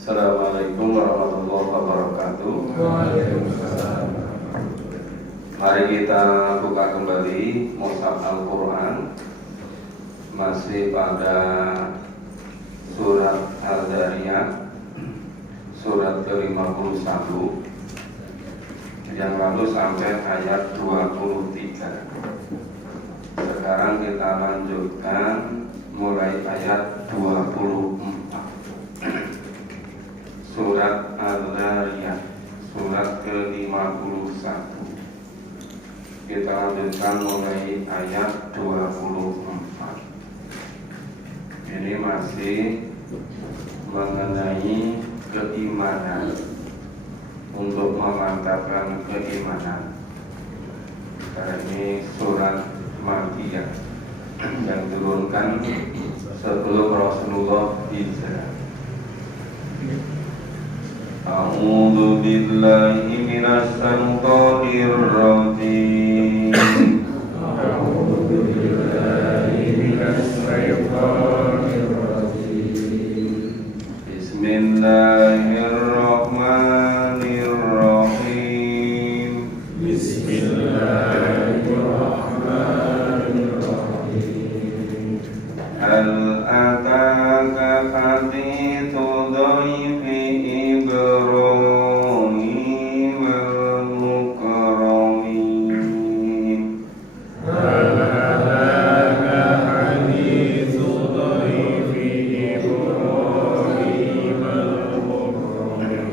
Assalamualaikum warahmatullahi wabarakatuh. Waalaikumsalam. Mari kita buka kembali Mushaf Al-Quran. Masih pada surat Al-Zariyat, surat ke-51, yang lalu sampai ayat 23. Sekarang kita lanjutkan mulai ayat 24. Surat Al-Zariyat, surat ke-51. Kita lanjutkan mulai ayat 24. Ini masih mengenai keimanan, untuk memantapkan keimanan. Karena ini surat Makkiyah yang diturunkan sebelum Rasulullah hijrah. A'udzu billahi minasy syaithanir rajim. A'udzu billahi minasy syaithanir rajim. Bismillahirrahmanirrahim. Bismillahirrahmanirrahim. Hal ataka haditsu dhaifi Ibrahim al-mukarramin. Hal ataka haditsu dhaifi Ibrahim al-mukarramin.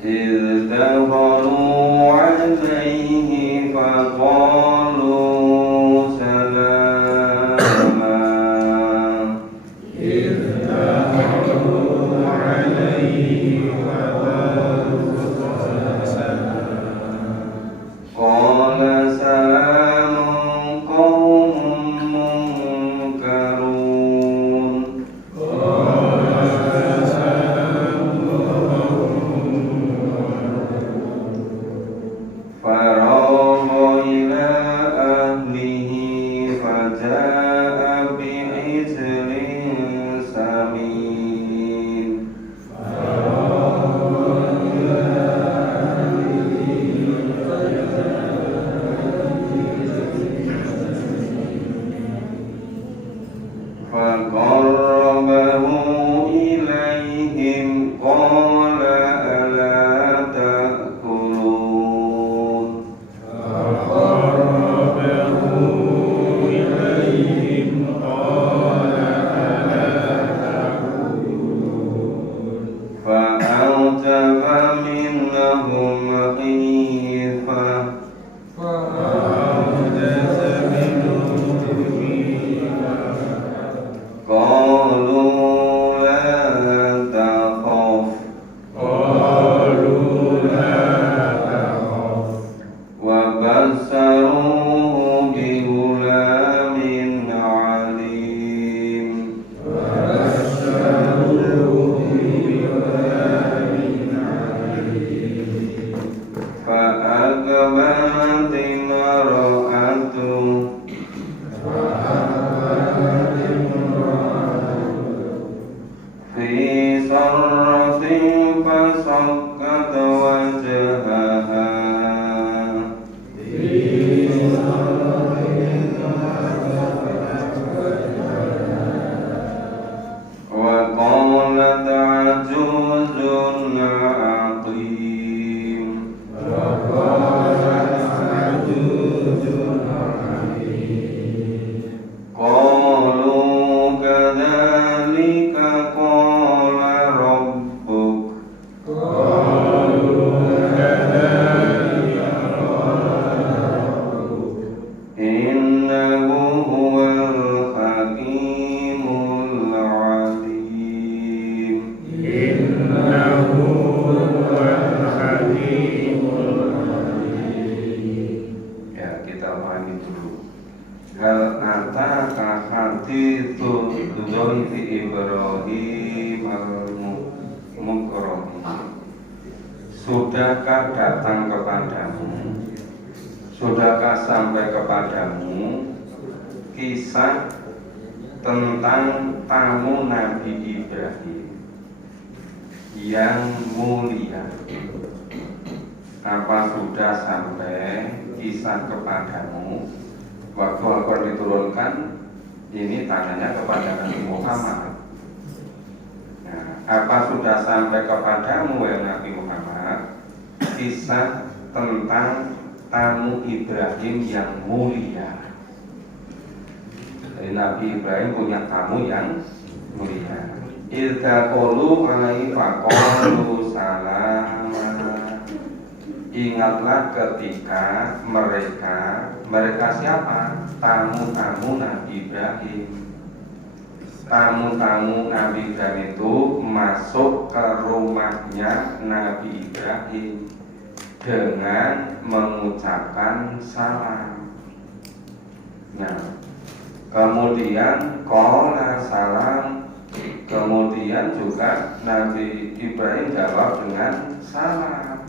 إذ دخلوا عليه فقالوا سلاما. إذ دخلوا عليه فقالوا سلاما. قال سلام قوم منكرون. فراغ إلى أهله فجاء بعجل سمين. فقربه إليهم قال ألا تأكلون. فقربه إليهم قال ألا تأكلون. فأوجب منهم خيفة فأوجس منهم خيفة. قالوا لا تخف قالوا لا تخف. وبشروه بغلام عليم. وبشروه بغلام عليم. فأقبلت امرأته في صرة فصكت وجهها. وقالت عجوز عقيم. وقالت عجوز عقيم. قالوا كذلك قال ربك. قالوا كذلك قال ربك. إنه هو الحكيم العليم. إنه هو الحكيم العليم. Ya, kita pahami dulu. Hal ataka haditsul dhaifi Ibrahim al-mukarramin. Sudahkah datang kepadamu, sudahkah sampai kepadamu kisah tentang tamu Nabi Ibrahim. yang mulia. Apa sudah sampai kisah kepadamu waktu Al-Quran diturunkan? Ini tanyanya kepada Nabi Muhammad. Nah, apa sudah sampai kepadamu ya Nabi Muhammad kisah tentang tamu Ibrahim yang mulia? Jadi Nabi Ibrahim punya tamu yang mulia. Idza qalu alaihi faqalu salama. Ingatlah ketika mereka siapa? Tamu-tamu Nabi Ibrahim. Tamu-tamu Nabi Ibrahim itu masuk ke rumahnya Nabi Ibrahim dengan mengucapkan salam. Nah, kemudian qala salam, kemudian juga Nabi Ibrahim jawab dengan salam.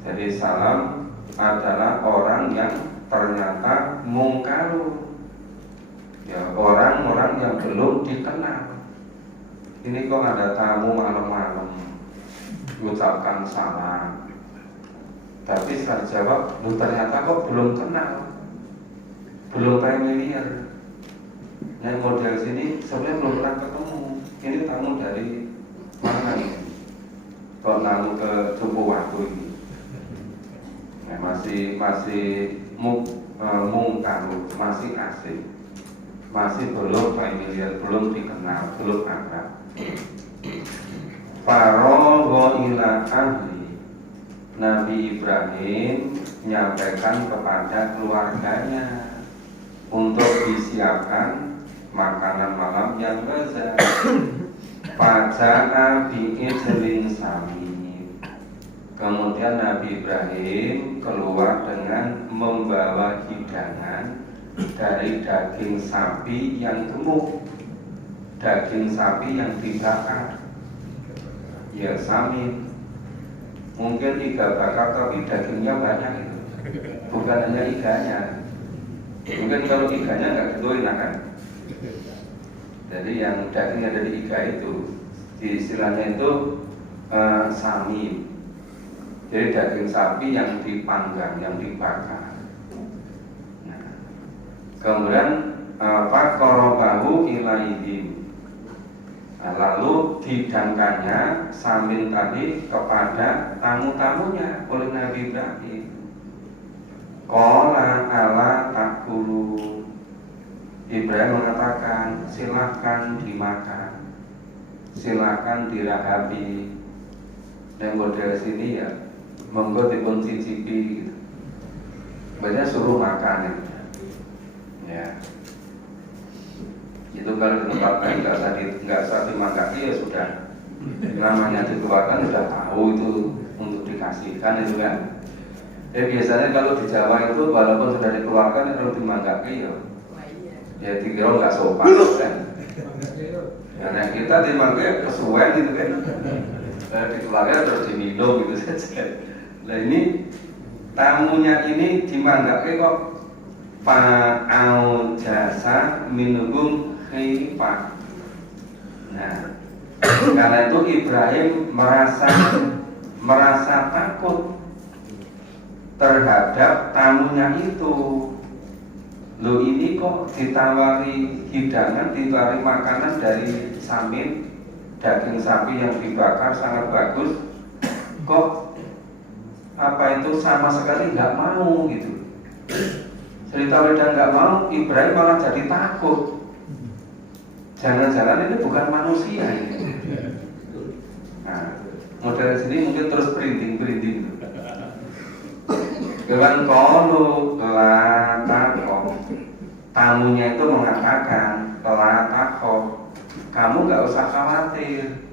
Jadi salam adalah orang yang ternyata mungkaru, ya, orang-orang yang belum dikenal. Ini kok ada tamu malam-malam mengucapkan salam, tapi setelah jawab, ternyata kok belum kenal, belum familiar. Yang model sini sebenarnya belum pernah ketemu. Ini tamu dari mana nih? Kok tamu ke Cupu Waktu ini? Nah, masih mungkaru, masih asing, masih belum familiar, belum dikenal, belum akrab. Faragha ila ahli, Nabi Ibrahim menyampaikan kepada keluarganya untuk disiapkan makanan malam yang lezat. Faja'a bi'ijlin samin. Kemudian Nabi Ibrahim keluar dengan membawa hidangan dari daging sapi yang gemuk, daging sapi yang dibakar. Ya samin. Mungkin iga bakar tapi dagingnya banyak itu. Bukan hanya iganya. Mungkin kalau iganya nggak gitu enak kan. Jadi yang dagingnya dari iga itu, istilahnya itu samin. Jadi daging sapi yang dipanggang, yang dibakar. Nah, kemudian faqarabahu ilaihim. Nah, lalu dihidangkannya samin tadi kepada tamu-tamunya oleh Nabi Ibrahim. Qala ala takulu. Ibrahim mengatakan, silakan dimakan, silakan dirahabi. Dan model sini ya, monggo dipun cicipi gitu. Banyak suruh makan gitu. Ya. Itu kalau di tempat lain nggak usah dimangkaki ya sudah. Namanya dikeluarkan sudah tahu itu untuk dikasihkan itu kan. Biasanya kalau di Jawa itu walaupun sudah dikeluarkan kalau dimangkaki ya dikira nggak sopan kan. Karena kita dimangkaki kesuwen gitu kan. Dikeluarkan terus diminum gitu saja. Nah ini tamunya ini dimanggapnya kok fa'au jasa minhum khifah. Nah, karena itu Ibrahim merasa takut terhadap tamunya itu. Loh ini kok ditawari hidangan, ditawari makanan dari samin, daging sapi yang dibakar sangat bagus, kok apa itu sama sekali nggak mau gitu. Cerita udah nggak mau, Ibrahim malah jadi takut. Jangan-jangan ini bukan manusia ini. Nah, model sini mungkin terus berinding. Kewan kolu latako. Tamunya itu mengatakan latako. Kamu nggak usah khawatir,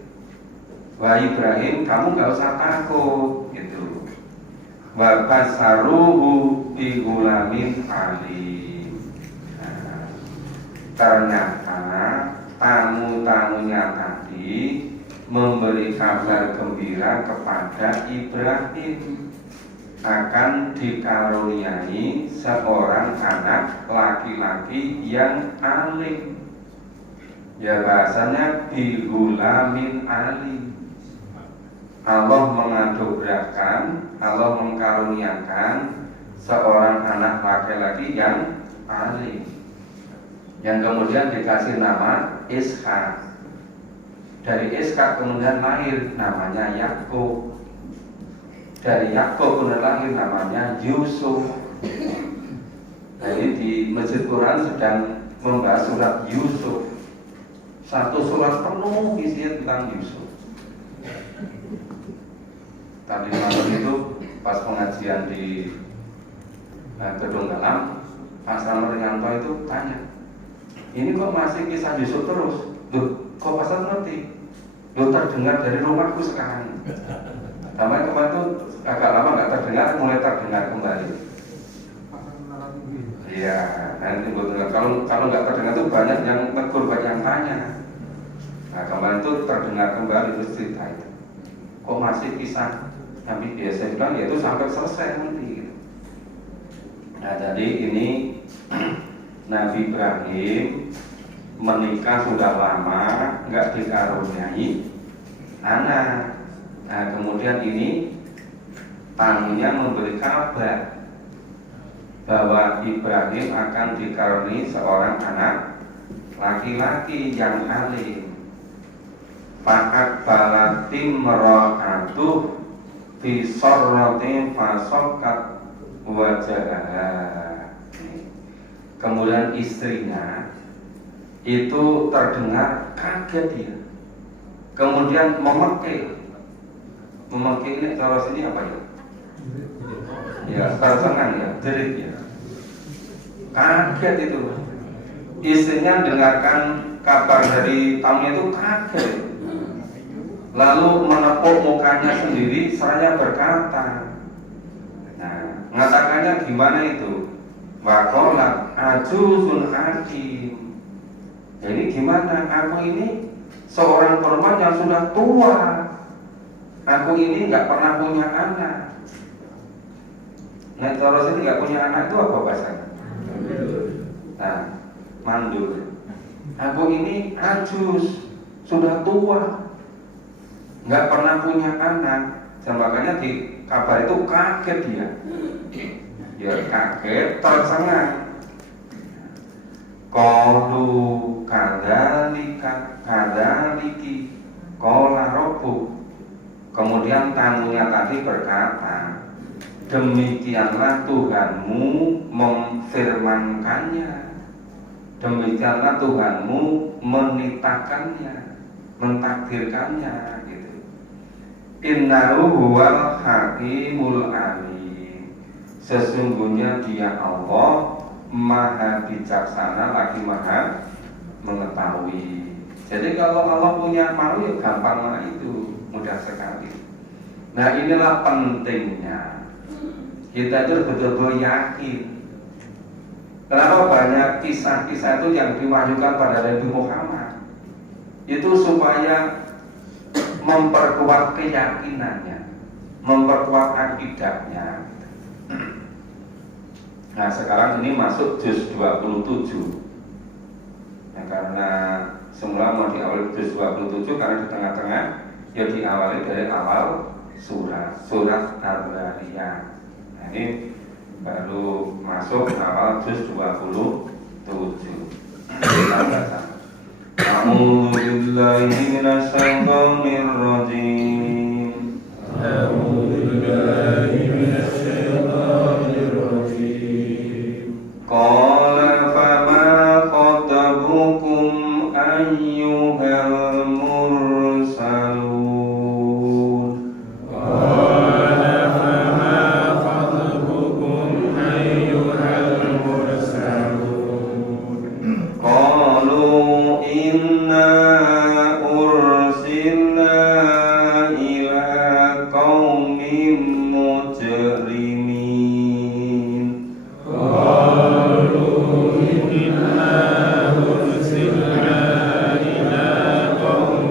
wahai Ibrahim, kamu nggak usah takut, gitu. Wa basaruhu bi gulamin alim. Nah, ternyata tamu-tamunya tadi memberi kabar gembira kepada Ibrahim akan dikaruniai seorang anak laki-laki yang alim. Ya bahasanya bihulamin ali. Allah menganugerahkan, Allah mengkaruniakan seorang anak laki-laki yang alim, yang kemudian dikasih nama Ishak. Dari Ishak kemudian lahir namanya Yakub. Dari Yakub kemudian lahir namanya Yusuf. Jadi di Masjid Quran sedang membahas surat Yusuf. Satu surat penuh isinya tentang Yusuf. Tadi malam itu pas pengajian di Gedung Galam, Pak Samar Yanto itu tanya, ini kok masih kisah Yusuf terus? Loh, kok pasal ngerti? Loh, terdengar dari rumahku sekarang. Kemarin itu agak lama nggak terdengar, mulai terdengar kembali. Iya, nanti kalau nggak terdengar itu banyak yang tegur, banyak yang tanya. Nah kemarin itu terdengar kembali itu cerita itu. Kok masih kisah Nabi biasa bilang yaitu sampai selesai nanti gitu. Nah jadi ini Nabi Ibrahim menikah sudah lama, nggak dikaruniai anak. Nah kemudian ini tamunya memberi kabar bahwa Ibrahim akan dikaruniai seorang anak laki-laki yang alim. Fakat balatim mera'atuh fi sorrotin fasokat wajahah. Kemudian istrinya itu terdengar kaget dia, kemudian memekik ini cara sini apa ya? Ya tersengang ya, jerit ya, kaget itu. Istrinya dengarkan kabar dari tamunya itu kaget, lalu menepuk mukanya sendiri seraya berkata, nah mengatakannya gimana itu? Wakola ajuzun hakim. Jadi gimana? Aku ini seorang perempuan yang sudah tua. Aku ini nggak pernah punya anak. Nah kalau ini nggak punya anak itu apa bahasanya? Nah, mandul. Aku ini ajuz, sudah tua, nggak pernah punya anak. Makanya di kabar itu kaget dia. Ya kaget, tersengang. Qalu kadzalika kadzaliki qala rabbuk. Kemudian tamunya tadi berkata, demikianlah Tuhanmu memfirmankannya, demikianlah Tuhanmu menitahkannya, mentakdirkannya gitu. Innahu huwal hakimul alim. Sesungguhnya dia Allah maha bijaksana lagi maha mengetahui. Jadi kalau Allah punya mau ya gampang lah itu, mudah sekali. Nah inilah pentingnya kita itu betul-betul yakin. Kenapa banyak kisah-kisah itu yang diwahyukan pada Nabi Muhammad? Itu supaya memperkuat keyakinannya, memperkuat akidahnya. Nah sekarang ini masuk juz 27. Nah, karena semula mau diawali juz 27 karena di tengah-tengah ya diawali dari awal surat Al-Zariyat. Nah ini baru masuk awal juz 27. Kita baca. A'udzu billahi minasy syaithanir rajim. A'udzu billahi minasy syaithanir rajim. Qala fama khatabukum ayyuhal mursalun. Qala fama khatabukum ayyuhal mursalun. Qalu inna ursilna ila qaumin mujrimin. Qalu inna ursilna ila qaumin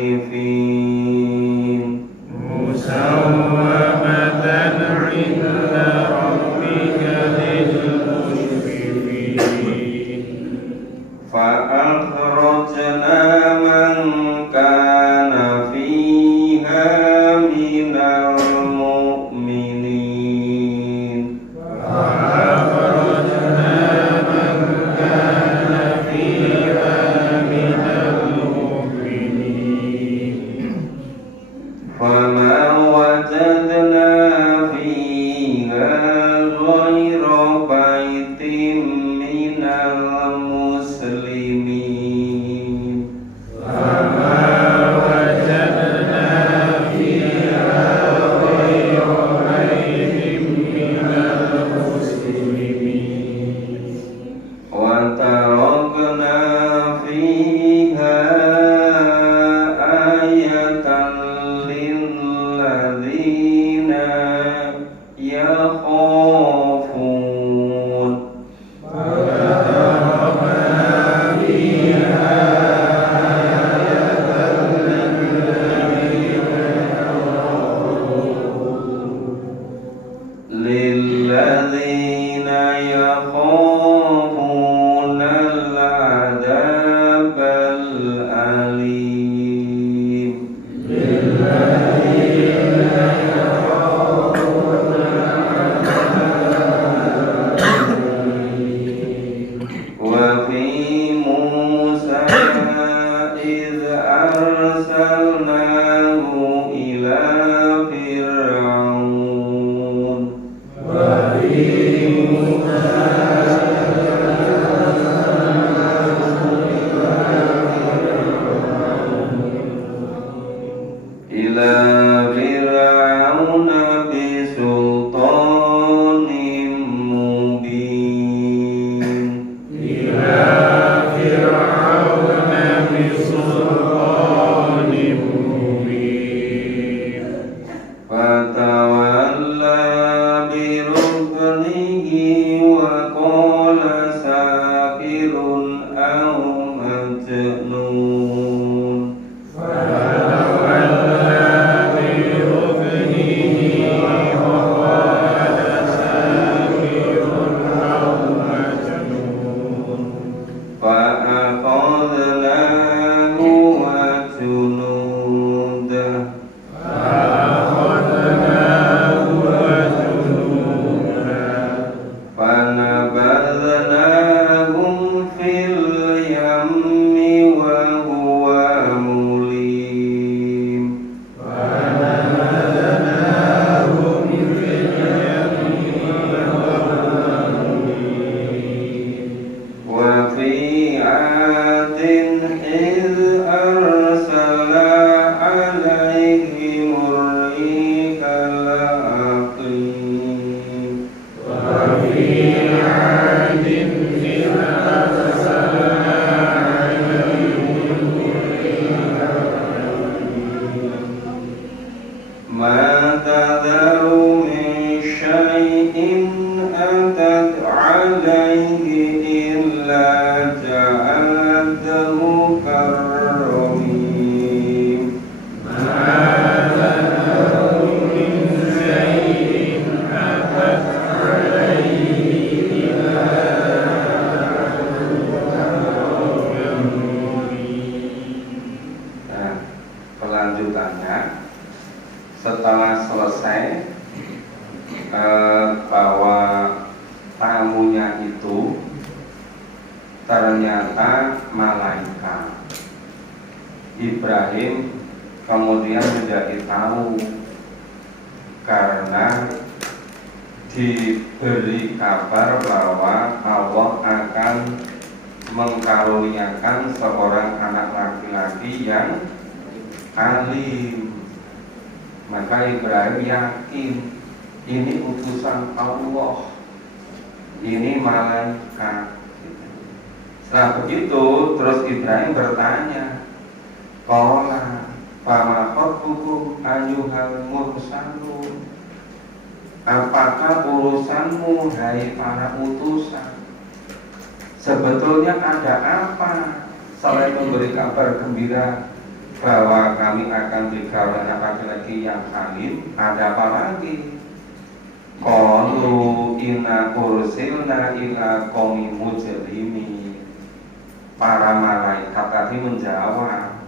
musrifin. musawwamatan 'inda rabbika lil musrifin. فأخرجنا من كان فيها من المؤمنين فأخرجنا من كان فيها من المؤمنين فما وجدنا فيها غير بيت من المسلمين فما وجدنا فيها غير بيت من المسلمين وتركنا فيها آية للذين يخافون للذين يخافون العذاب الأليم وفي موسى إذ أرسلناه إلى فرعون إلى فرعون بسلطان مبين إلى فرعون بسلطان مبين فتولى بركنه وقال ساحر أو مجنون فتولى بركنه وقال ساحر أو مجنون فأخذناه وجنوده فأخذناه وجنوده فنبذناهم في اليم وهو مليم فنبذناهم في اليم وهو مليم وفي عاد إذ أرسل عليهم الريح العقيم وفي عاد إذ أرسلنا عليهم ما تذر من شيء أتت عليه إلا جعلته كالرميم ما تذر من شيء أتت عليه إلا Nah, kelanjutannya setelah selesai bahwa tamunya itu ternyata malaikat. Ibrahim kemudian menjadi tahu karena diberi kabar bahwa Allah akan mengkaruniakan seorang anak laki-laki yang alim. Maka Ibrahim yakin ini utusan Allah, ini malaikat. Setelah begitu terus Ibrahim bertanya, qala fama khatbukum ayyuhal mursalun, apakah urusanmu hai para utusan? Sebetulnya ada apa selain memberi kabar gembira bahwa kami akan dikaruniai laki-laki yang alim, ada apa lagi? Qalu inna ursilna ila qaumi mujrimin. Para malaikat tadi menjawab,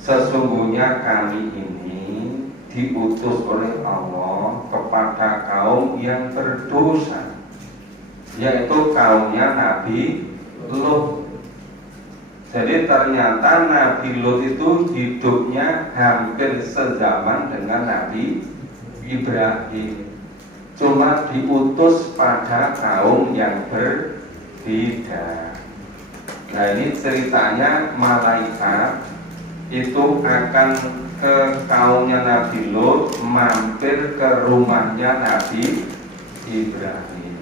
sesungguhnya kami ini diutus oleh Allah kepada kaum yang berdosa, yaitu kaumnya Nabi Lut. Jadi ternyata Nabi Lut itu hidupnya hampir sezaman dengan Nabi Ibrahim, cuma diutus pada kaum yang berbeda. Nah ini ceritanya malaikat itu akan ke kaumnya Nabi Lut, mampir ke rumahnya Nabi Ibrahim.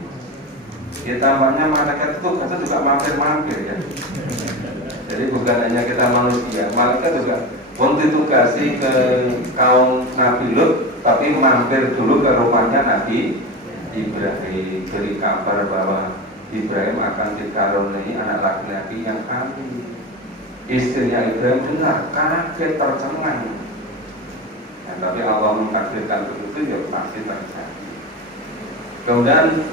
Ya tampaknya malaikat itu kadang juga mampir-mampir ya. Jadi bukan hanya kita manusia, malaikat juga ditugasi ke kaum Nabi Lut, tapi mampir dulu ke rumahnya Nabi Ibrahim, beri kabar bahwa Ibrahim akan dikaruniai anak laki-laki yang alim. Istrinya Ibrahim dengar, kaget, tercengang. Nah, tapi Allah mentakdirkan begitu, ya pasti terjadi. Kemudian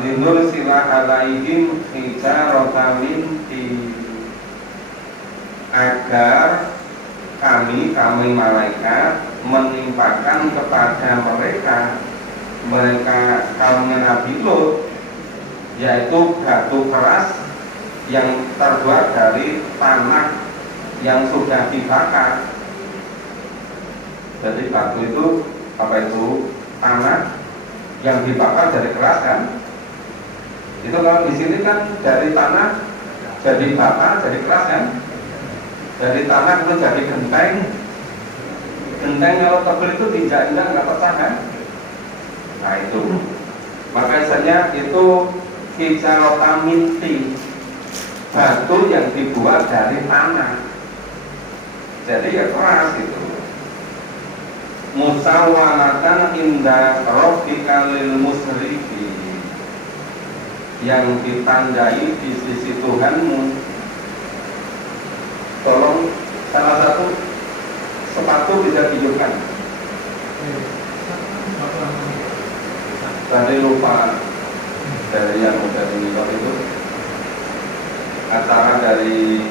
linur sila alaihim hijaratan min tin, agar kami malaikat menimpakan kepada mereka kaumnya Nabi Lut, yaitu batu keras yang terbuat dari tanah yang sudah dibakar. Jadi batu itu apa itu? Tanah yang dibakar dari keras kan? Itu kalau di sini kan dari tanah jadi bakar jadi keras kan? Dari tanah itu jadi genteng. Genteng kalau tebal itu diinjak-injak nggak pecah kan? Nah itu. Makanya itu hijaratan min tin, batu yang dibuat dari tanah, jadi ya keras itu. Musawwaratan inda rabbika lil musrifin, yang ditandai di sisi Tuhanmu. Tolong salah satu sepatu bisa tunjukkan. Tadi lupa dari yang udah dinikah itu acara dari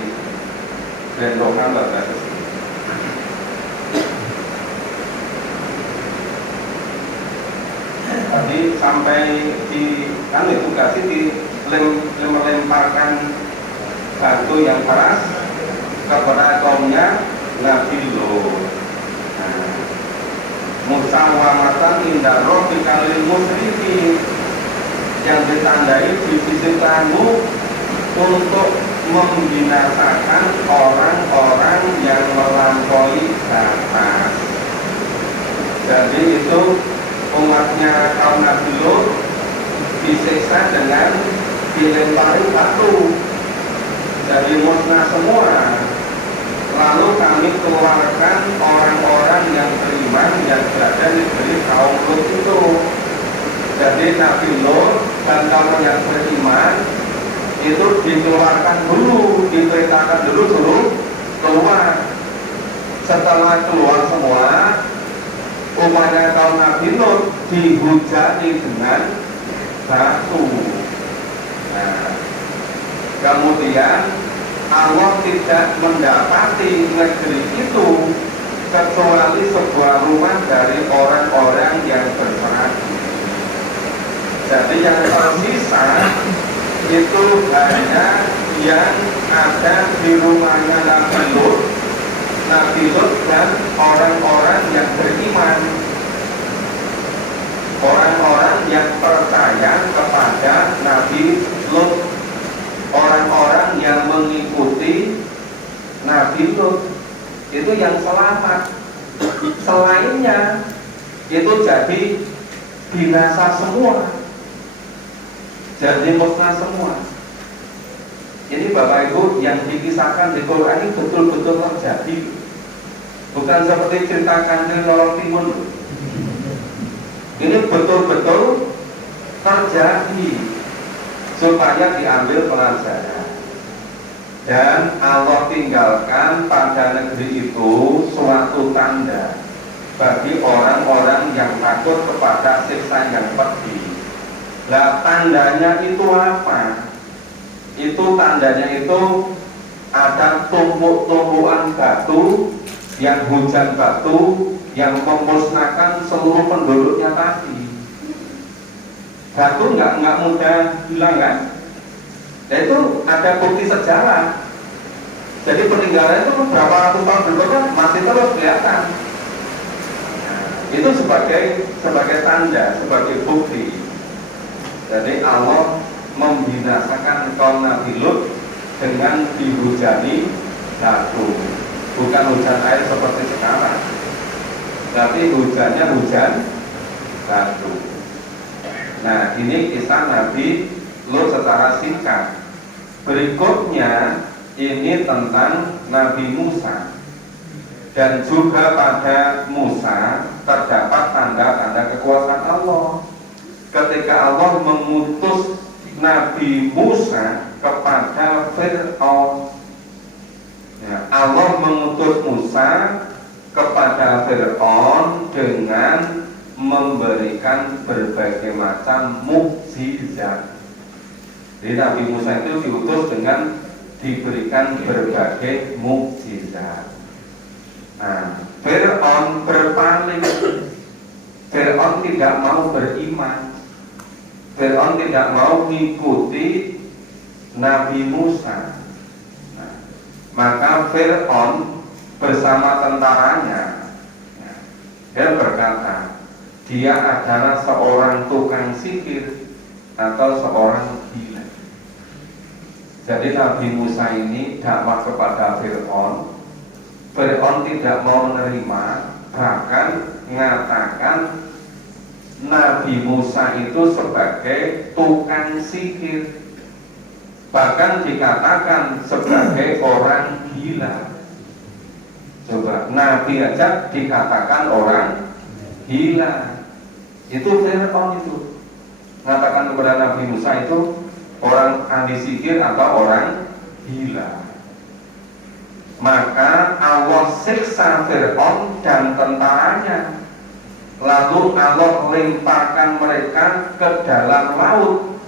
Grand Rokan Bagas. Tadi sampai di kan itu kasih dilemparkan batu yang keras kepada kaumnya Nabi Lut. Musawwaratan inda rabbika lil musrifin, yang ditandai di sisi Tuhanmu untuk membinasakan orang-orang yang melampaui batas. Jadi itu umatnya kaum Nabi Lut disiksa dengan dilempari batu, jadi musnah semua. Lalu kami keluarkan orang-orang yang beriman yang berada di negeri kaum Lut itu. Jadi Nabi Lut dan kaum yang beriman itu dikeluarkan dulu, diperintahkan dulu keluar. Setelah keluar semua, umatnya kaum Nabi Lut dihujani dengan batu. Nah, kemudian Allah tidak mendapati negeri itu kecuali sebuah rumah dari orang-orang yang berserah. Jadi yang tersisa itu hanya yang ada di rumahnya Nabi Lut dan orang-orang yang beriman, orang-orang yang percaya kepada Nabi Lut, orang-orang yang mengikuti Nabi Lut, itu yang selamat. Selainnya itu jadi binasa semua, jadi musnah semua. Ini Bapak Ibu yang dikisahkan di Quran ini betul-betul terjadi, bukan seperti cerita Kancil Lorong Timun. Ini betul-betul terjadi supaya diambil pelajaran. Dan Allah tinggalkan pada negeri itu suatu tanda bagi orang-orang yang takut kepada siksa yang pedih. Nah, tandanya itu apa? Itu tandanya itu ada tumpuk-tumpukan batu, yang hujan batu yang memusnahkan seluruh penduduknya tadi. Batu nggak mudah hilang kan? Nah, itu ada bukti sejarah. Jadi peninggalan itu berapa ratus tahun berikutnya masih terus kelihatan. Nah, itu sebagai tanda, sebagai bukti. Jadi Allah membinasakan kaum Nabi Lut dengan dihujani batu. Bukan hujan air seperti sekarang, tapi hujannya hujan batu. Nah, ini kisah Nabi Lut secara singkat. Berikutnya ini tentang Nabi Musa. Dan juga pada Musa terdapat tanda-tanda kekuasaan Allah. Ketika Allah mengutus Nabi Musa kepada Fir'aun, ya, Allah mengutus Musa kepada Fir'aun dengan memberikan berbagai macam mukjizat. Jadi Nabi Musa itu diutus dengan diberikan berbagai mukjizat. Nah, Fir'aun berpaling. Fir'aun tidak mau beriman. Fir'aun tidak mau mengikuti Nabi Musa. Nah, maka Fir'aun bersama tentaranya, dia berkata, dia adalah seorang tukang sihir atau seorang gila. Jadi Nabi Musa ini dakwah kepada Fir'aun. Fir'aun tidak mau menerima, bahkan mengatakan Nabi Musa itu sebagai tukang sihir, bahkan dikatakan sebagai orang gila. Coba, Nabi aja dikatakan orang gila. Itu Fir'aun itu mengatakan kepada Nabi Musa itu orang ahli sihir atau orang gila. Maka Allah siksa Fir'aun dan tentaranya. Lalu Allah lemparkan mereka ke dalam laut,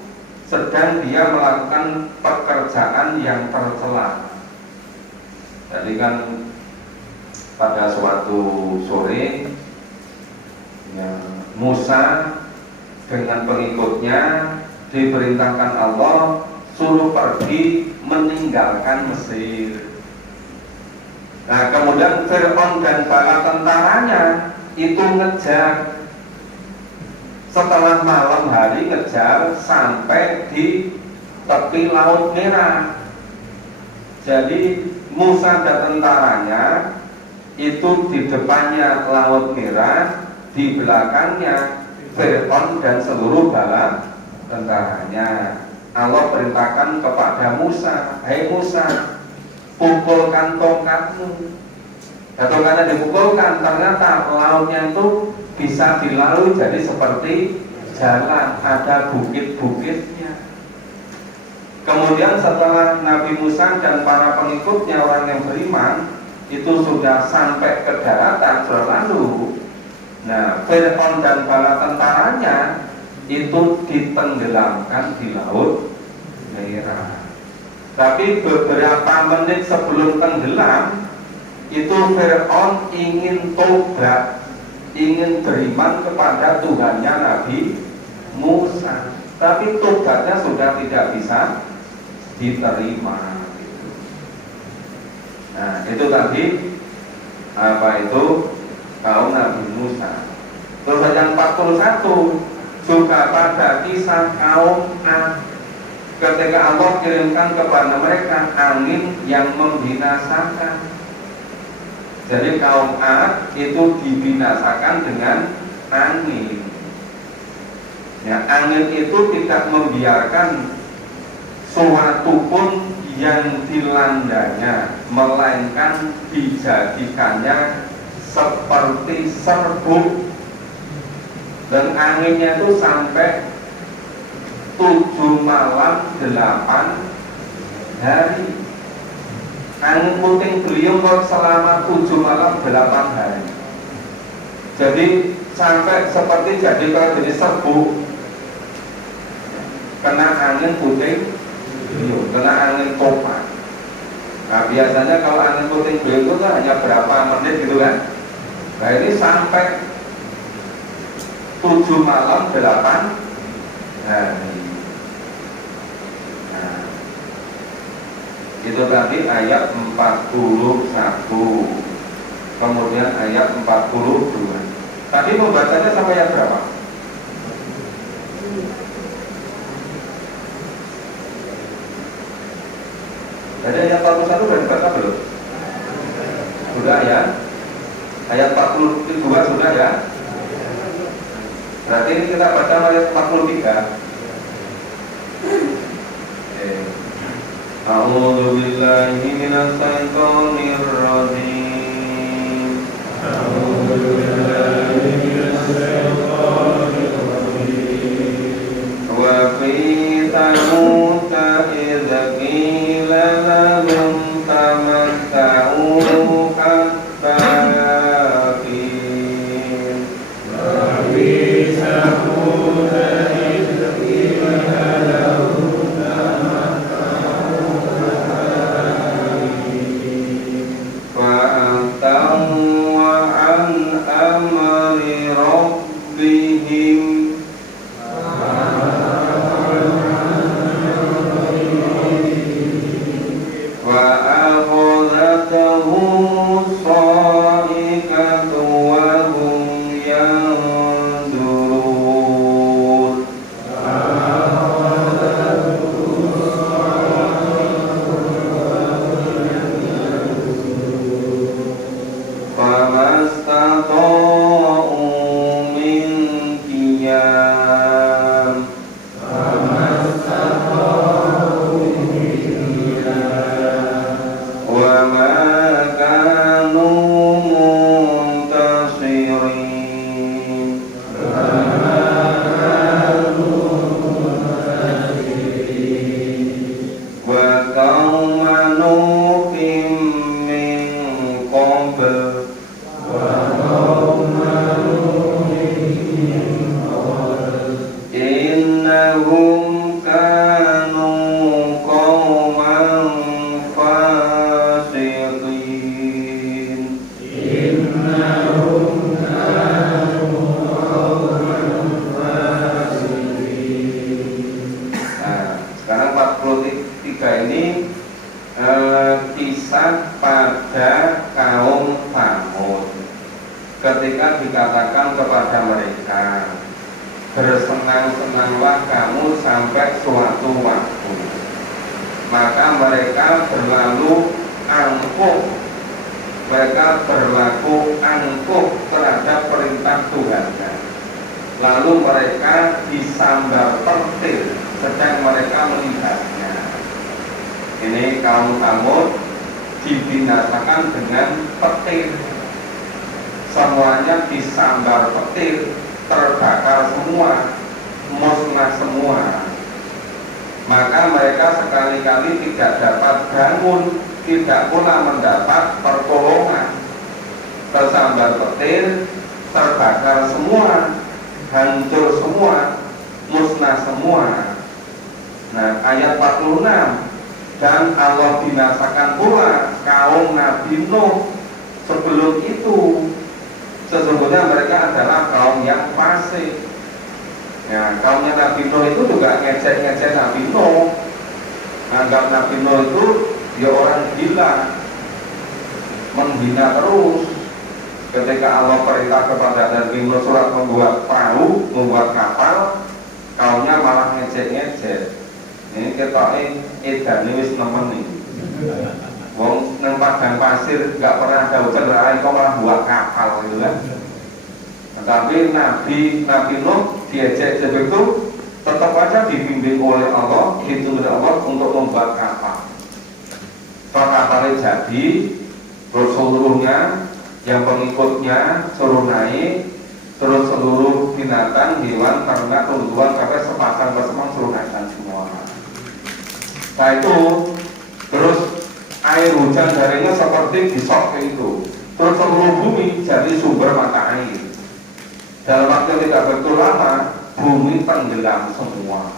sedang dia melakukan pekerjaan yang tercela. Jadi kan pada suatu sore, ya, Musa dengan pengikutnya diperintahkan Allah suruh pergi meninggalkan Mesir. Nah, kemudian Fir'aun dan bala tentaranya itu ngejar. Setelah malam hari ngejar sampai di tepi Laut Merah. Jadi Musa dan tentaranya itu di depannya Laut Merah, di belakangnya Fir'aun dan seluruh bala tentaranya. Allah perintahkan kepada Musa, "Hai Musa, pukulkan tongkatmu." Dan tongkatnya dipukulkan, ternyata lautnya itu bisa dilalui jadi seperti jalan, ada bukit-bukitnya. Kemudian setelah Nabi Musa dan para pengikutnya orang yang beriman itu sudah sampai ke daratan, berlalu. Nah, Fir'aun dan bala tentaranya itu ditenggelamkan di Laut Merah. Tapi beberapa menit sebelum tenggelam, itu Fir'aun ingin tobat, ingin beriman kepada Tuhannya Nabi Musa. Tapi tobatnya sudah tidak bisa diterima. Nah, itu tadi apa itu kaum Nabi Musa. Terus yang 41 juga pada kisah kaum Ad, ketika Allah kirimkan kepada mereka angin yang membinasakan. Jadi kaum Ad itu dibinasakan dengan angin. Ya, angin itu tidak membiarkan suatu pun yang dilandanya, melainkan dijadikannya seperti serbuk. Dan anginnya itu sampai 7 malam 8 hari. angin puting beliung selama 7 malam 8 hari. Jadi sampai seperti jadi kalau jadi serbuk, kena angin puting beliung, kena angin topan. Nah biasanya kalau angin puting beliung itu kan hanya berapa menit gitu kan. Nah ini sampai 7 malam 8 hari. Nah, itu tadi ayat 41. Kemudian ayat 42. Tadi membacanya sampai ayat berapa? Jadi ayat 41 sudah dibaca belum? Sudah ya. Ayat 42 sudah ya. Berarti ini kita baca ayat 43. A'udzu billahi minasy syaithanir rajim. A'udzu billahi minasy syaithanir rajim. Wa fi Thamud idz qila lahum tamatta'u hatta hin. Wa fi Thamud idz qila lahum kisah pada kaum Thamud ketika dikatakan kepada mereka, bersenang-senanglah kamu sampai suatu waktu. Maka mereka berlaku angkuh terhadap perintah Tuhan. Lalu mereka disambar petir sedang mereka melihatnya. Ini kaum Thamud dibinasakan dengan petir. Semuanya disambar petir, terbakar semua, musnah semua. Maka mereka sekali-kali tidak dapat bangun, tidak pula mendapat pertolongan. Tersambar petir, terbakar semua, hancur semua, musnah semua. Nah, ayat 46, dan Allah binasakan pula kaum Nabi Nuh sebelum itu. Sesungguhnya mereka adalah kaum yang fasik. Nah, kaumnya Nabi Nuh itu juga ngecek Nabi Nuh, anggap Nabi Nuh itu dia orang gila, menghina terus. Ketika Allah perintah kepada Nabi Nuh surat membuat perahu, membuat kapal, kaumnya malah ngecek. Ini kita edan wis nemen nih. Wong nang padang pasir nggak pernah ada hujan, kok malah buat kapal gitu kan. Tapi Nabi Nuh diajak itu tetap aja dibimbing oleh Allah, dituntut Allah untuk membuat kapal. Kapalnya jadi, terus seluruhnya yang pengikutnya suruh naik, terus seluruh binatang, hewan, ternak, tumbuhan sampai sepasang suruh naikkan semua. Nah itu terus air hujan darinya seperti disok itu, terus seluruh bumi jadi sumber mata air. Dalam waktu tidak begitu lama, bumi tenggelam semua.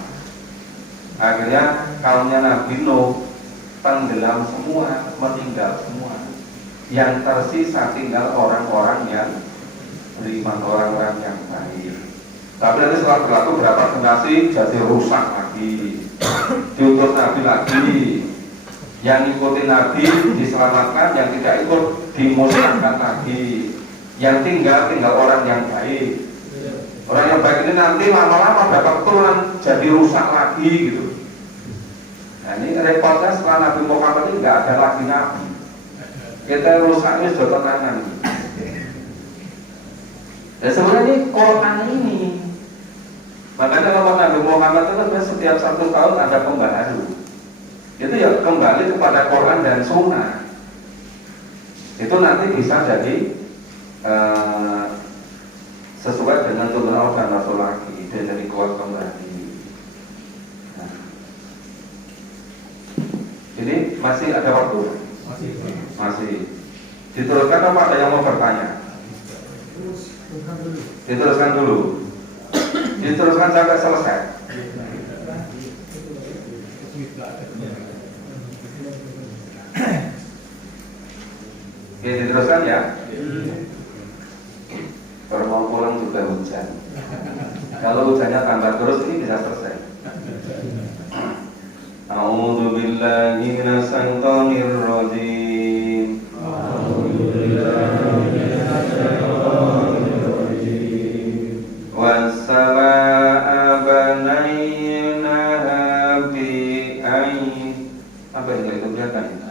Akhirnya kaumnya Nabi Nuh tenggelam semua, meninggal semua. Yang tersisa tinggal orang-orang yang beriman, orang-orang yang baik. Tapi nanti setelah berlaku berapa generasi jadi rusak lagi, diutus Nabi lagi. Yang ikuti Nabi diselamatkan, yang tidak ikut dimusnahkan lagi. Yang tinggal orang yang baik. Orang yang baik ini nanti lama-lama dapat keturunan jadi rusak lagi gitu. Nah ini repotnya setelah Nabi Muhammad ini nggak ada lagi Nabi. Kita rusaknya sudah tenangan. Dan sebenarnya ini Quran ini. Makanya kalau Nabi Muhammad itu kan setiap 1 tahun ada pembaharu. Itu ya kembali kepada Quran dan Sunnah. Itu nanti bisa jadi sesuai dengan tuntunan Allah dan Rasul lagi, dan jadi kuat kembali. Nah, ini masih ada waktu? Masih. Diteruskan apa ada yang mau bertanya? Diteruskan dulu. Diteruskan sampai selesai. Oke, diteruskan ya. Kalau mau pulang juga hujan. Kalau hujannya tambah terus ini bisa selesai. A'udzu billahi minasy syaithanir rajim. Was-samaa'a banaynaha bi'ain. Apa yang itu kelihatan?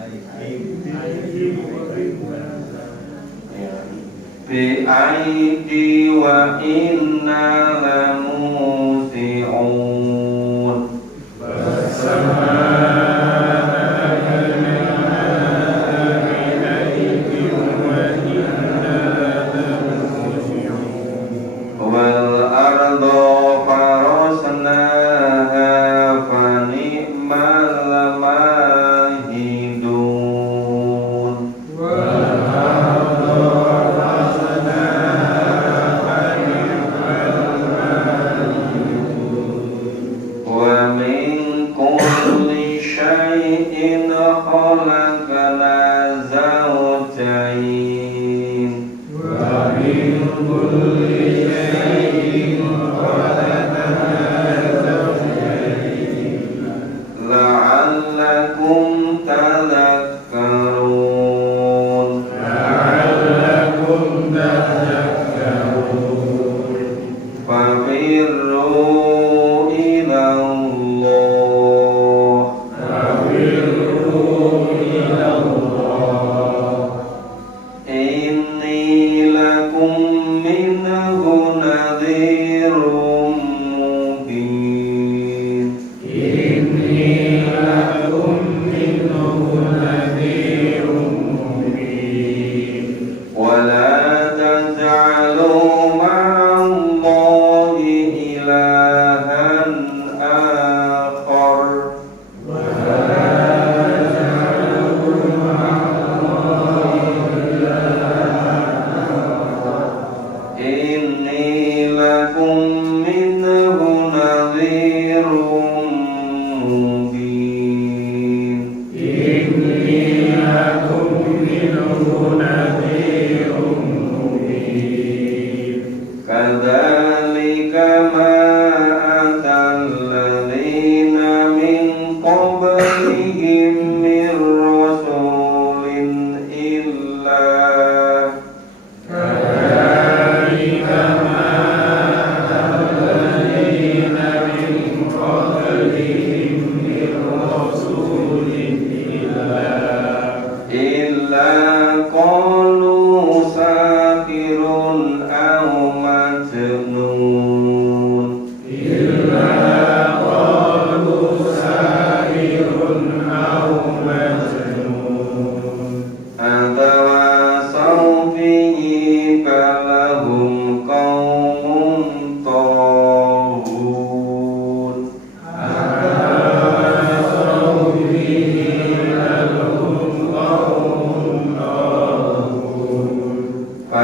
Bi'aidi wa inna lamusi'un. Wal ardo farasnaha fani'mal mahidun.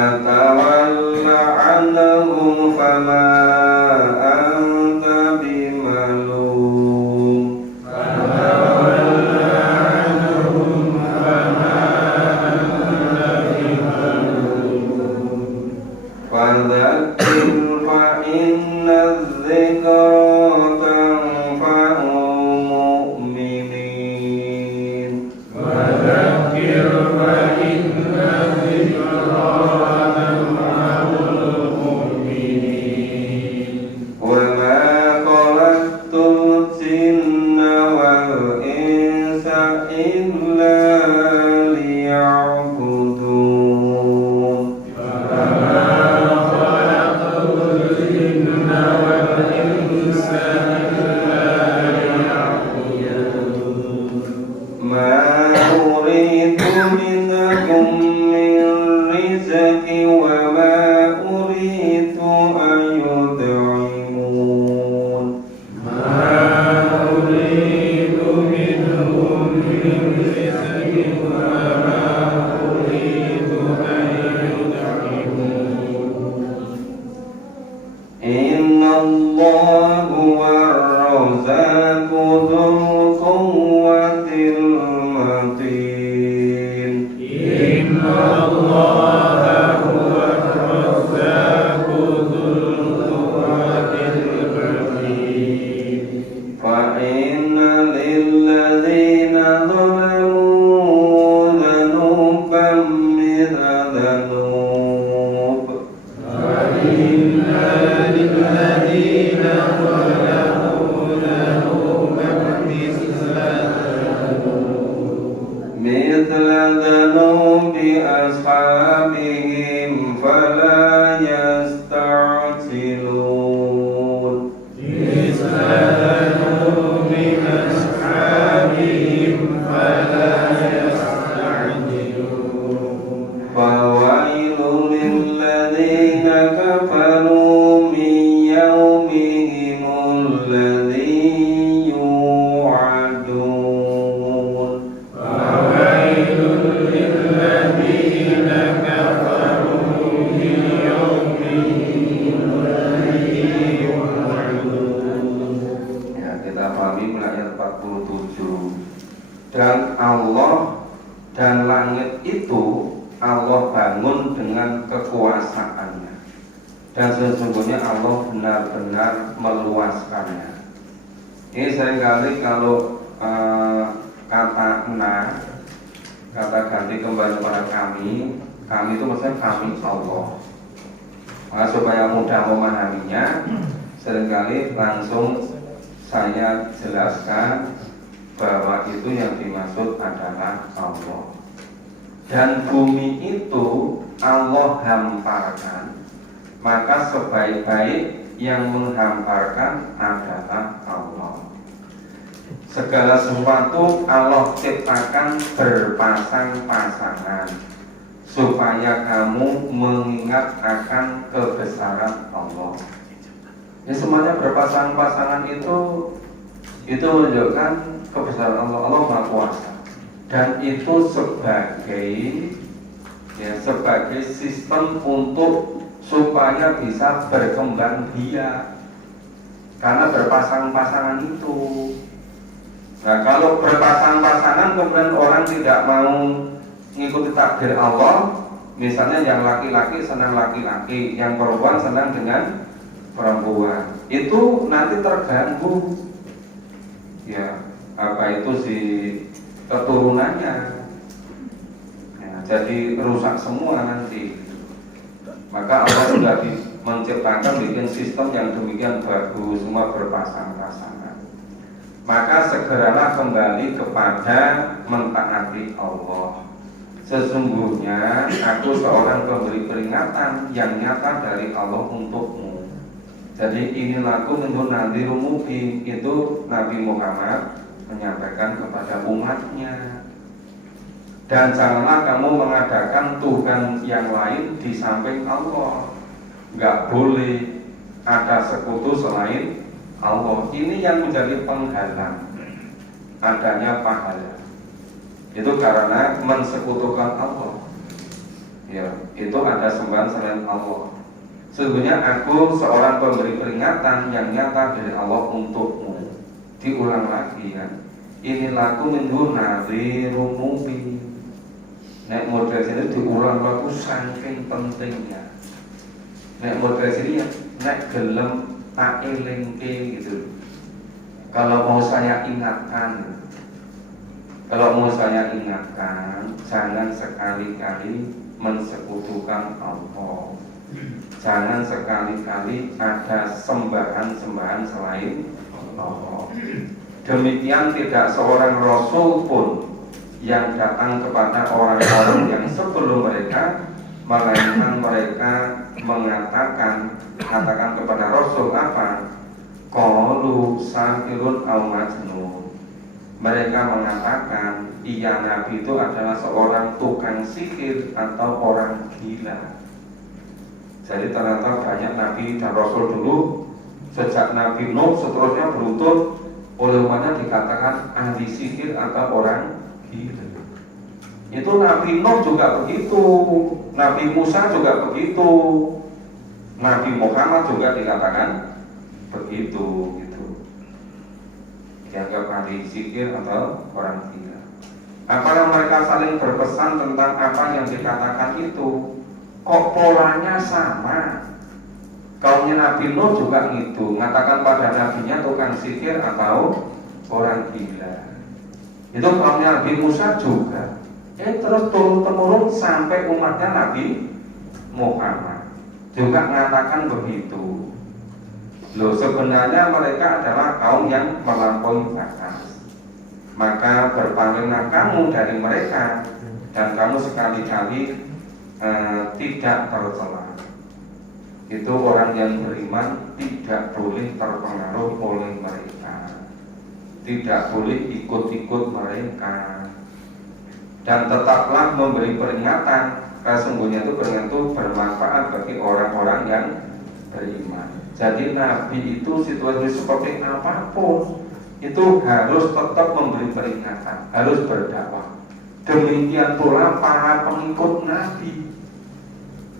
فتول عنهم فما أنت بملوم فذكر فإن الذكرى تنفع المؤمنين وذكر فإن الذكرى تنفع المؤمنين وما خلقت الجن والإنس إلا ليعبدون ما أريد منكم من رزق وما أريد أن يطعمون إن الله هو الرزاق ذو القوة المتين إن الله هو الرزاق ذو القوة المتين فإن للذين ظلموا ذنوبا مثل ذنوب وإن للذين ظلموا ذنوبا مثل ذنوب أصحابهم فلا يستعجلون مثل ذنوب أصحابهم فلا يستعجلون فويل للذين كفروا من يومهم الذي يوعدون فويل للذين كفروا من يومهم الذي يوعدون. Ya, kita pahami mulai ayat 47. Dan Allah dan langit itu Allah bangun dengan kekuasaannya, dan sesungguhnya Allah benar-benar meluaskannya. Ini seringkali kalau kata kata ganti kembali kepada kami itu maksudnya kami Allah. Maka supaya mudah memahaminya, seringkali langsung saya jelaskan bahwa itu yang dimaksud adalah Allah. Dan bumi itu Allah hamparkan, maka sebaik-baik yang menghamparkan adalah Allah. Segala sesuatu Allah ciptakan berpasang-pasangan supaya kamu mengingat akan kebesaran Allah. Ya, semuanya berpasang-pasangan itu menunjukkan kebesaran Allah. Allah Maha Kuasa. Dan itu sebagai sistem untuk supaya bisa berkembang biak, karena berpasang-pasangan itu. Nah, kalau berpasang-pasangan kemudian orang tidak mau mengikuti takdir Allah, misalnya yang laki-laki senang laki-laki, yang perempuan senang dengan perempuan, itu nanti terganggu. Ya, apa itu si keturunannya, ya, jadi rusak semua nanti. Maka Allah sudah menciptakan bikin sistem yang demikian bagus, semua berpasang-pasangan. Maka segeralah kembali kepada mentaati Allah. Sesungguhnya aku seorang pemberi peringatan yang nyata dari Allah untukmu. Jadi inilah aku menurut nadhirun mubin, itu Nabi Muhammad menyampaikan kepada umatnya. Dan janganlah kamu mengadakan Tuhan yang lain di samping Allah. Enggak boleh ada sekutu selain Allah. Ini yang menjadi penghalang adanya pahala. Itu karena mensekutukan Allah. Ya, itu ada sembahan selain Allah. Sesungguhnya aku seorang pemberi peringatan yang nyata dari Allah untukmu. Diulang lagi ya. Inilah aku menduna dirumumi. Nek model sini diulang waktu saking pentingnya. Nek model sini ya, nek gelem tak elingke gitu. Kalau mau saya ingatkan, jangan sekali-kali mensekutukan Allah. Jangan sekali-kali ada sembahan-sembahan selain Allah. Demikian tidak seorang rasul pun yang datang kepada orang-orang yang sebelum mereka, melainkan mereka mengatakan kepada rasul apa? Qalu sahirun aw majnun. Mereka mengatakan iya Nabi itu adalah seorang tukang sihir atau orang gila. Jadi ternyata banyak Nabi dan Rasul dulu, sejak Nabi Nuh seterusnya beruntun, oleh umatnya dikatakan ahli sihir atau orang gila. Itu Nabi Nuh juga begitu, Nabi Musa juga begitu, Nabi Muhammad juga dikatakan begitu gitu. Dianggap ahli sihir atau orang gila. Apakah mereka saling berpesan tentang apa yang dikatakan itu? Kok polanya sama? Kaumnya Nabi Nuh juga gitu, mengatakan pada nabinya tukang sihir atau orang gila. Itu kaumnya Nabi Musa juga. Terus turun-temurun sampai umatnya Nabi Muhammad juga mengatakan begitu. Loh, sebenarnya mereka adalah kaum yang melampaui batas. Maka berpalinglah kamu dari mereka, dan kamu sekali-kali tidak tercela. Itu orang yang beriman tidak boleh terpengaruh oleh mereka, tidak boleh ikut-ikut mereka, dan tetaplah memberi peringatan. Sesungguhnya itu peringatan itu bermanfaat bagi orang-orang yang beriman. Jadi Nabi itu situasi seperti apapun itu harus tetap memberi peringatan, harus berdakwah. Demikian pula para pengikut Nabi.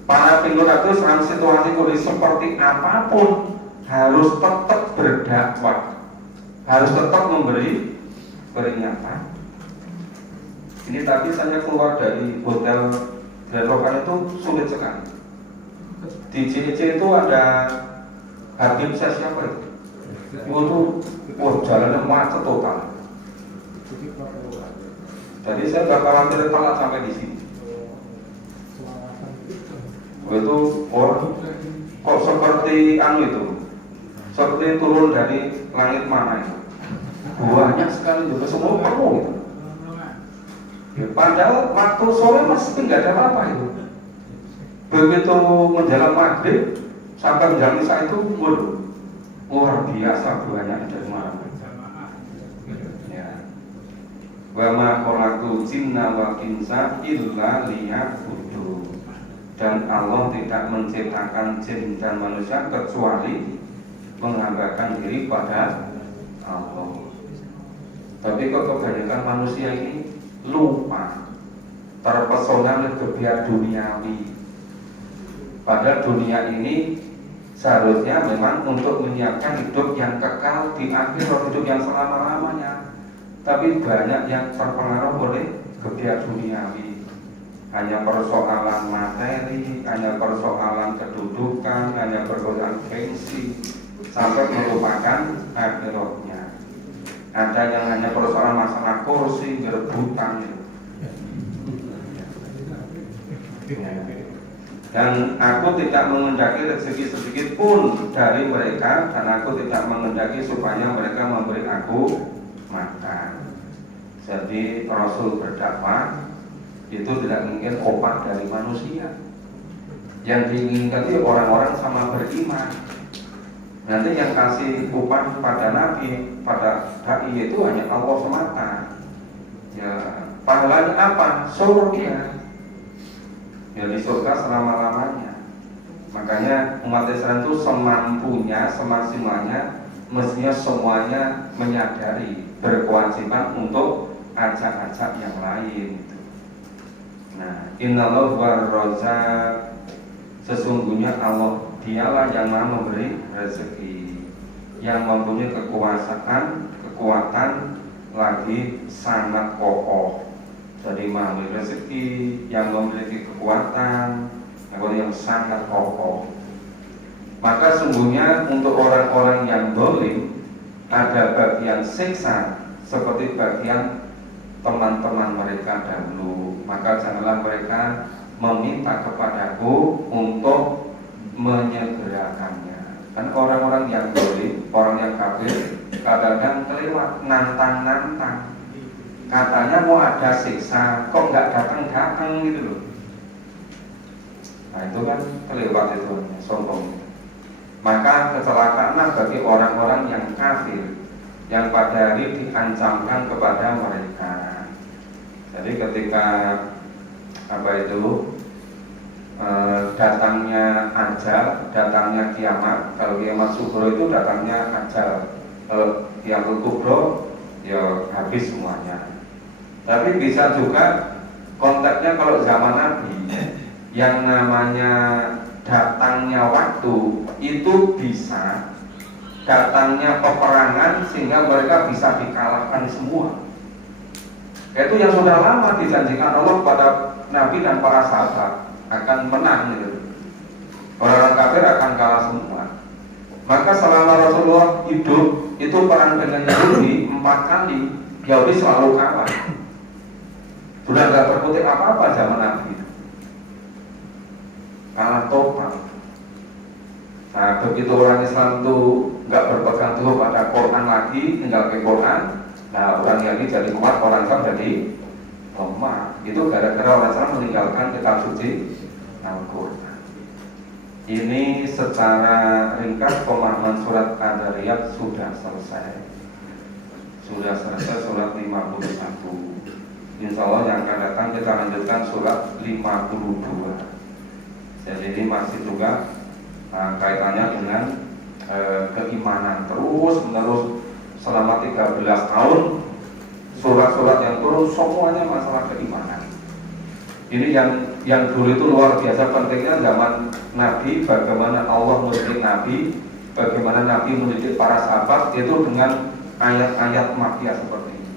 Para pengikut itu dalam situasi kondisi seperti apapun harus tetap berdakwah, harus tetap memberi peringatan. Ini tadi saya keluar dari hotel Grand Rokan itu sulit sekali. Di JEC itu ada Habib saya siapa itu? Jalannya macet total. Jadi saya bakalan telat sampai di sini. Itu orang kok seperti itu, seperti turun dari langit mana itu. Banyak sekali juga semua penuh itu. Padahal waktu sore masih nggak ada apa-apa itu. Begitu menjelang maghrib sampai jam isya itu, luar biasa banyak dari mana. Ya. Wa ma khalaqul jinna wal insa illa liya'budun. Dan Allah tidak menciptakan jin dan manusia kecuali menghambakan diri pada Allah. Tapi kok kebanyakan manusia ini lupa, terpesona oleh kebiasaan duniawi. Padahal dunia ini seharusnya memang untuk menyiapkan hidup yang kekal di akhir, hidup yang selama-lamanya. Tapi banyak yang terpengaruh oleh kebiasaan duniawi. Hanya persoalan materi, hanya persoalan kedudukan, hanya persoalan gengsi, sampai melupakan akhiratnya. Ada yang hanya persoalan masalah kursi, rebutan. Dan aku tidak mengendaki rezeki sedikit pun dari mereka, dan aku tidak mengendaki supaya mereka memberi aku makan. Jadi Rasul berdakwah itu tidak mungkin obat dari manusia. Yang diinginkan itu orang-orang sama beriman. Nanti yang kasih upah pada Nabi, pada dai itu hanya Allah semata. Ya, pahalanya apa? Surga. Ya, di surga selama-lamanya. Makanya umat Islam itu semampunya, semaksimalnya, mestinya semuanya menyadari berkewajiban untuk ajak-ajak yang lain. Nah, innallahu war-razzaq, sesungguhnya Allah dialah yang Maha memberi rezeki, yang mempunyai kekuasaan, kekuatan, lagi sangat kokoh. Jadi Maha memberi rezeki, yang memiliki kekuatan, yang sangat kokoh. Maka sungguhnya untuk orang-orang yang zalim ada bagian siksa seperti bagian teman-teman mereka dahulu. Maka janganlah mereka meminta kepadaku untuk menyegerakannya. Kan orang-orang yang zalim, orang yang kafir, kadang-kadang kelewat nantang-nantang. Katanya mau ada siksa, kok nggak datang-datang gitu loh. Nah itu kan kelewat itu, sombong. Maka kecelakaanlah bagi orang-orang yang kafir, yang pada hari diancamkan kepada mereka. Jadi ketika datangnya ajal, datangnya kiamat. Kalau kiamat sughra itu datangnya ajal, kiamat kubro ya habis semuanya. Tapi bisa juga konteksnya kalau zaman Nabi, yang namanya datangnya waktu itu bisa datangnya peperangan sehingga mereka bisa dikalahkan semua. Itu yang sudah lama dijanjikan Allah pada Nabi dan para sahabat akan menang gitu. Orang-orang kafir akan kalah semua. Maka selama Rasulullah hidup itu perang dengan Yahudi 4 kali, Yahudi selalu kalah. Sudah nggak terkutik apa-apa zaman Nabi. Kalah total. Nah begitu orang Islam itu nggak berpegang teguh pada Quran lagi, tinggal ke Quran. Nah orang Yahudi jadi kuat, orang Islam jadi lemah. Itu gara-gara orang Islam meninggalkan kitab suci Al-Quran. Ini secara ringkas pemahaman surat Ad-Dariyat sudah selesai. Sudah selesai surat 51. Insya Allah yang akan datang kita lanjutkan surat 52. Jadi ini masih juga kaitannya dengan keimanan terus menerus selama 13 tahun. Surat-surat yang turun semuanya masalah keimanan. Ini yang dulu itu luar biasa pentingnya zaman Nabi, bagaimana Allah mendidik Nabi, bagaimana Nabi mendidik para sahabat itu dengan ayat-ayat makkiyah seperti ini.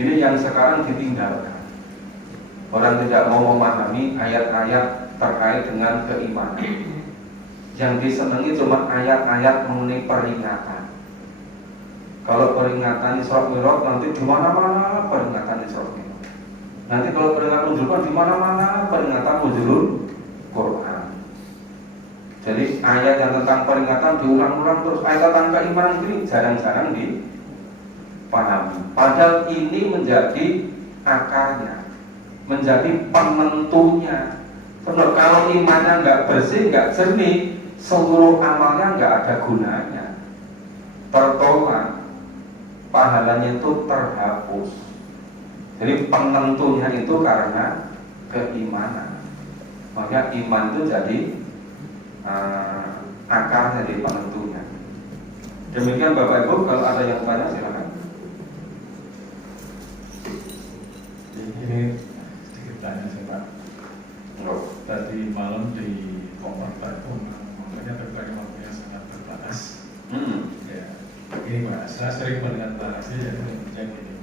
Ini yang sekarang ditinggalkan. Orang tidak mau memahami ayat-ayat terkait dengan keimanan. Yang disenangi cuma ayat-ayat mengenai peringatan. Kalau peringatan Isra Mi'raj nanti di mana-mana peringatan Isra Mi'raj. Nanti kalau peringatan nuzul di mana-mana peringatan nuzul Quran. Jadi ayat yang tentang peringatan diulang-ulang terus. Ayat tentang keimanan ini jarang-jarang dipahami. Padahal ini menjadi akarnya, menjadi penentunya. Sebab kalau imannya nggak bersih, nggak jernih, seluruh amalnya nggak ada gunanya, tertolak, pahalanya itu terhapus. Jadi penentunya itu karena keimanan. Makanya iman itu jadi akarnya, jadi penentunya. Demikian Bapak Ibu, kalau ada yang tanya silakan. Ini sedikit tanya sih Pak. Tadi malam di komentar pun makanya terkait waktunya sangat terbatas. Ya, ini Pak, saya sering mendengar narasi yang ini,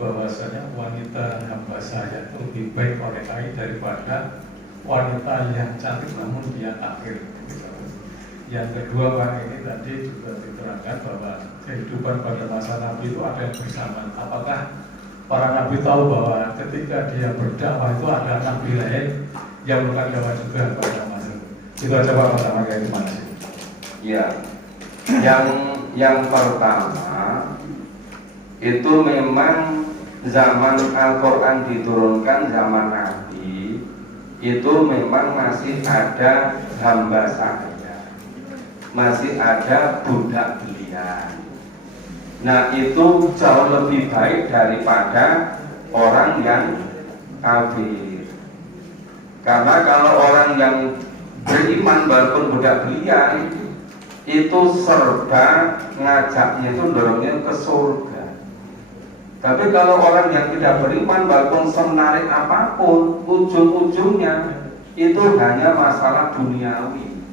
bahwasanya wanita hamba saya itu lebih baik oleh AI daripada wanita yang cantik namun dia kafir. Yang kedua Pak, ini tadi juga diterangkan bahwa kehidupan pada masa Nabi itu ada yang bersamaan. Apakah para Nabi tahu bahwa ketika dia berdakwah itu ada Nabi lain yang melakukan dakwah juga pada masa itu? Itu aja Pak, pertama kayak gimana sih? Ya, yang pertama itu memang zaman Al-Quran diturunkan, zaman Nabi itu memang masih ada hamba saya, masih ada budak belian. Nah itu jauh lebih baik daripada orang yang kafir. Karena kalau orang yang beriman walaupun budak belian itu serba ngajaknya itu dorongnya ke surga. Tapi kalau orang yang tidak beriman, walaupun semenarik apapun, ujung-ujungnya itu hanya masalah duniawi,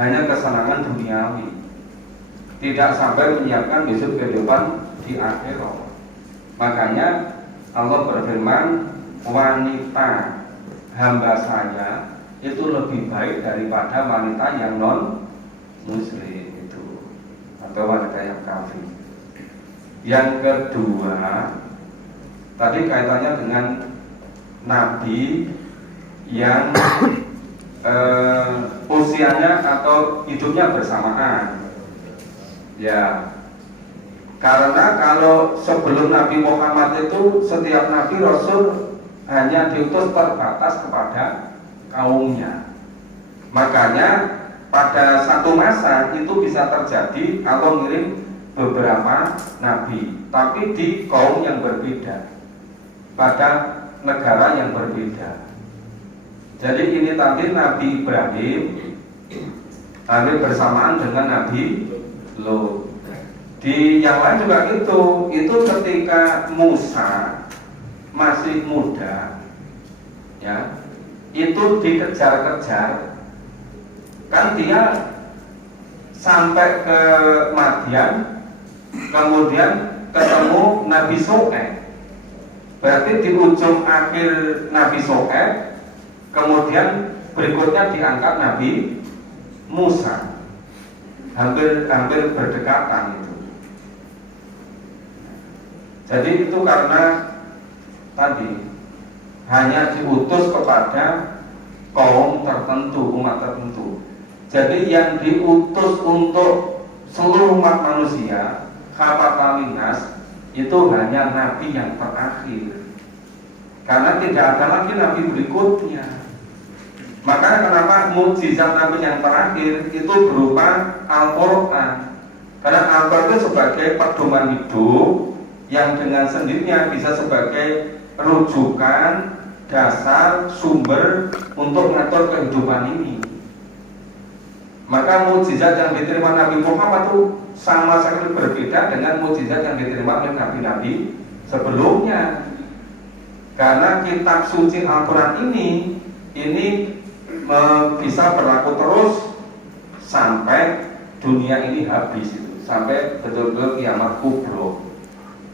hanya kesenangan duniawi, tidak sampai menyiapkan besok kehidupan di akhirat. Makanya Allah berfirman, wanita hamba saya itu lebih baik daripada wanita yang non muslim itu, atau wanita yang kafir. Yang kedua, tadi kaitannya dengan nabi yang usianya atau hidupnya bersamaan. Ya, karena kalau sebelum Nabi Muhammad itu setiap nabi rasul hanya diutus terbatas kepada kaumnya. Makanya pada satu masa itu bisa terjadi Allah ngirim beberapa nabi, tapi di kaum yang berbeda, pada negara yang berbeda. Jadi ini tadi Nabi Ibrahim hampir bersamaan dengan Nabi Lot. Di yang lain juga gitu. Itu ketika Musa masih muda, ya, itu dikejar-kejar. Kan dia sampai ke Madian, kemudian ketemu Nabi So'eb. Berarti di ujung akhir Nabi So'eb, kemudian berikutnya diangkat Nabi Musa. Hampir berdekatan itu. Jadi itu karena tadi hanya diutus kepada kaum tertentu, umat tertentu. Jadi yang diutus untuk seluruh umat manusia, khafatan linnas, itu hanya nabi yang terakhir. Karena tidak ada lagi nabi berikutnya. Makanya kenapa mukjizat nabi yang terakhir itu berupa Al-Quran. Karena Al-Quran itu sebagai pedoman hidup yang dengan sendirinya bisa sebagai rujukan, dasar, sumber untuk mengatur kehidupan ini. Maka mukjizat yang diterima Nabi Muhammad itu sama sekali berbeda dengan mukjizat yang diterima oleh nabi-nabi sebelumnya. Karena kitab suci Al-Quran ini bisa berlaku terus sampai dunia ini habis itu, sampai betul-betul kiamat kubro.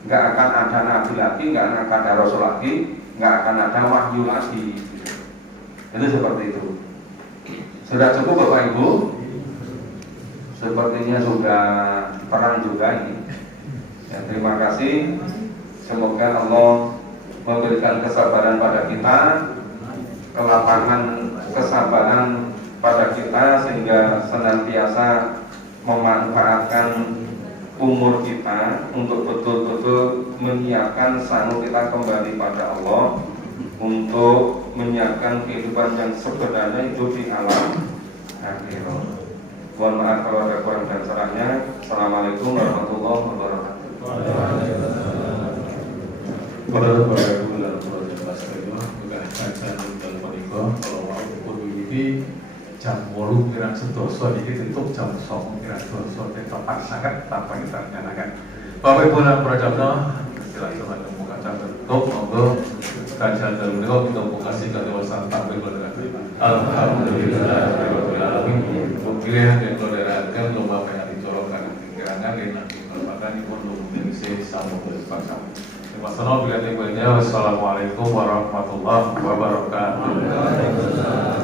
Nggak akan ada nabi lagi, nggak akan ada rasul lagi, nggak akan ada wahyu lagi. Itu seperti itu. Sudah cukup Bapak Ibu? Sepertinya sudah terang juga ini. Ya, terima kasih. Semoga Allah memberikan kesabaran pada kita, kelapangan kesabaran pada kita, sehingga senantiasa memanfaatkan umur kita untuk betul-betul menyiapkan sanu kita kembali pada Allah, untuk menyiapkan kehidupan yang sebenarnya itu di alam akhirat. Mohon maaf kalau ada kurang dan salahnya. Assalamualaikum warahmatullahi wabarakatuh. Jam 8 kira sedoso ini tutup jam 9 kira sedoso tepat sangat tanpa kita nyalakan. Bapak Ibu dan para jamaah, silakan membuka jam tertutup. Monggo kajian dalam menika kita kasih kedewasan tampil pada alhamdulillah alamin. Pilihan yang tolerankan lomba yang dicorongkan pikirannya dan nanti merupakan pun menjadi sama bersama. Wassalamualaikum warahmatullahi wabarakatuh.